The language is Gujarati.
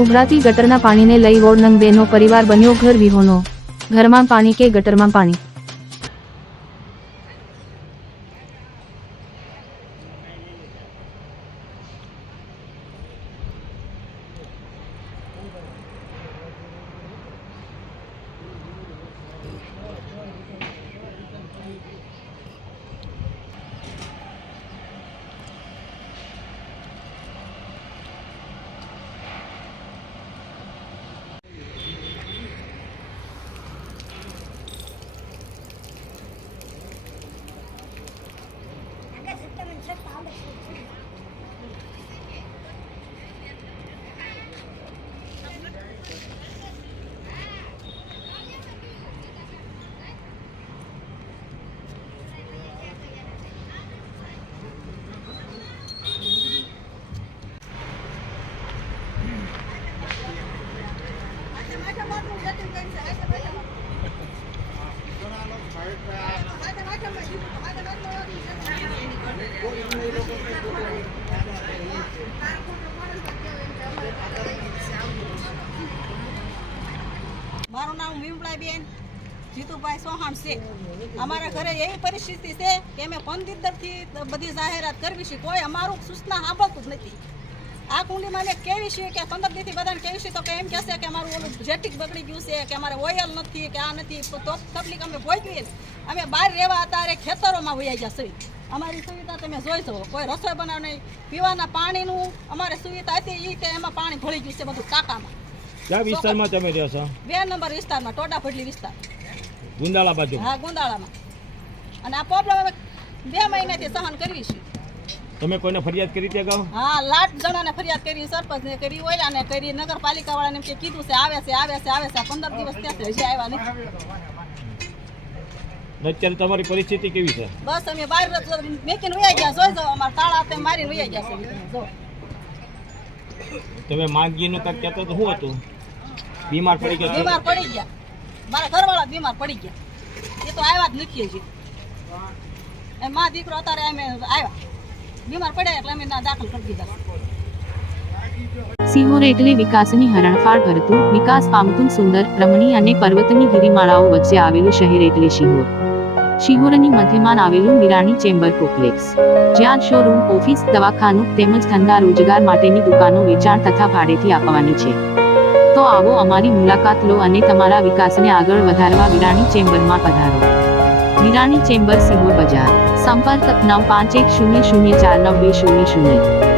ઉભરાતી ગટરના પાણીને લઈ વોર્ડ નંગ 2 નો પરિવાર બન્યો ઘર વિહોણો। ઘરમાં પાણી કે ગટરમાં પાણી। મારું નામ વિમલાબેન જીતુભાઈ સોહાણ છે। અમારા ઘરે એવી પરિસ્થિતિ છે કે અમે 15 થી બધી જાહેરાત કરવી છે, કોઈ અમારું સૂચના સાંભળતું જ નથી। આ કુંડીમાં મેં કેવી છે કે 15 દીથી બધાને કેવી છે તો કે એમ કહેશે કે અમારું ઓલું જેટિક બગડી ગયું છે કે અમારે ઓઇલ નથી કે આ નથી, તો તકલીફ અમે ભોગવીએ। અમે બહાર રહેવા અત્યારે ખેતરોમાં વહી ગયા છે। અમારી સુવિધા તમે જોઈ છો, કોઈ રસોઈ બનાવ નહીં, પીવાના પાણીનું અમારે સુવિધા હતી એ એમાં પાણી ભળી ગયું છે બધું ટાંકામાં। क्या विस्तार में તમે રહ્યો છો? 2 નંબર વિસ્તારમાં, ટોડા ફડલી વિસ્તાર, ગુંદાળા બાજુ। હા, ગુંદાળામાં। અને આ પ્રોબ્લેમ હવે 2 મહિનાથી સહન કરવી છે। તમે કોઈને ફરિયાદ કરી તે ગાવ? હા, લાખ જણાને ફરિયાદ કરી, સરપંચને કરી, ઓલાને કરી, નગરપાલિકા વાળાને કે કીધું છે આવે છે આવે છે આવે છે, 15 દિવસ ત્યાં હજી આવ્યા નથી। અત્યારે તમારી પરિસ્થિતિ કેવી છે? બસ અમે બહાર મેકીને વયા ગયા, જોઈ જાઓ અમારા તાળા તે મારીને વયા ગયા છે। જો તમે માંગીનું કાંઈક કહેતો તો શું હતું? બીમાર પડી ગયા? બીમાર પડી ગયા, મારા ઘરવાળા બીમાર પડી ગયા, એ તો આવ્યા જ નથી હજી। એ મા દીકરો અત્યારે અમે આવ્યા, બીમાર પડ્યા એટલે અમે દાખલ કરી દીધા। સિહોર એટલે વિકાસની હરણફાળ ભરતું, વિકાસ પામતું સુંદર, રમણીય અને પર્વતની ગિરિમાળાઓ વચ્ચે આવેલું શહેર એટલે શિહોર। શિહોરની મધ્યમાં આવેલું વિરાણી ચેમ્બર કોમ્પ્લેક્સ, જ્યાં શોરૂમ, ઓફિસ, દવાખાનું તેમજ ધંધા રોજગાર માટેની દુકાનો વેચાણ તથા ભાડેથી આપવાની છે। તો આવો અમારી મુલાકાત લો અને તમારા વિકાસને આગળ વધારવા વિરાણી ચેમ્બરમાં પધારો। વિરાણી ચેમ્બર, સિહોર બજાર। સંપર્ક 9510049200।